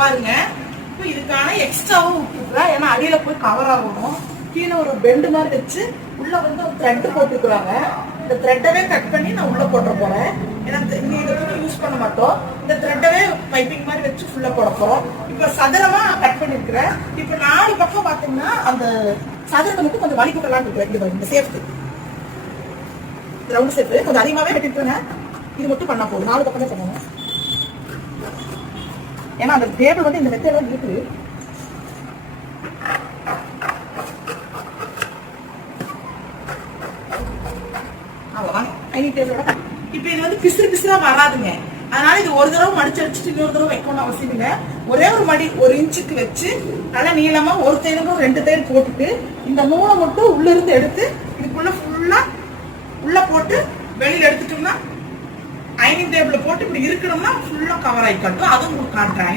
பாருங்க. இப்போ இதுக்கான எக்ஸ்ட்ராவும் விட்டுருக்குறேன், ஏன்னா அடியில போய் கவர் ஆகணும். கீழே ஒரு பெண்டு மாதிரி வச்சு உள்ள வந்து ஒரு த்ரெட் போட்டுக்கிறாங்க. இந்த த்ரெட்டவே கட் பண்ணி நான் உள்ள போட போறேன். ஏன்னா இங்க யூஸ் பண்ண மாட்டோம். இந்த த்ரெட்டவே பைப்பிங் மாதிரி வச்சு ஃபுல்லா போட போறோம். இப்ப சதுரமா கட் பண்ணிருக்கிறேன். இப்ப 4 பக்கம் பாத்தீங்கன்னா அந்த சதுரத்தை மட்டும் கொஞ்சம் வலிக்கு விடலான்னு இருக்கிறேன். இந்த சேஃப்ட் ரவுண்ட் சேஃப் கொஞ்சம் அதிகமாவே வெட்டிருக்கேன். இது மட்டும் பண்ணா போதும். 4 பக்கமே பண்ணணும். ஏன்னா அந்த டேபிள் வந்து இந்த மெத்தேட் இருக்குது. இப்ப இது வந்து பிசுறு பிசுறா வராதுங்க. அதனால இது ஒரு தடவை மடிச்சு அடிச்சுட்டு இன்னொரு தடவை வைக்கணும்னு அவசியம் இல்லை. ஒரே ஒரு மடி 1 இன்ச்சுக்கு வச்சு நல்லா நீளமா ஒரு தையலும் 2 தையல் போட்டுட்டு இந்த நூலை மட்டும் உள்ள இருந்து எடுத்து இதுக்குள்ள ஃபுல்லா உள்ள போட்டு வெளியில எடுத்துட்டோம்னா ஐனிங் டேபிள்ல போட்டு இப்படி இருக்கணும்னா ஃபுல்லா கவர் ஆகி காட்டும். அதுவும் உங்களுக்கு காட்டுறேன்.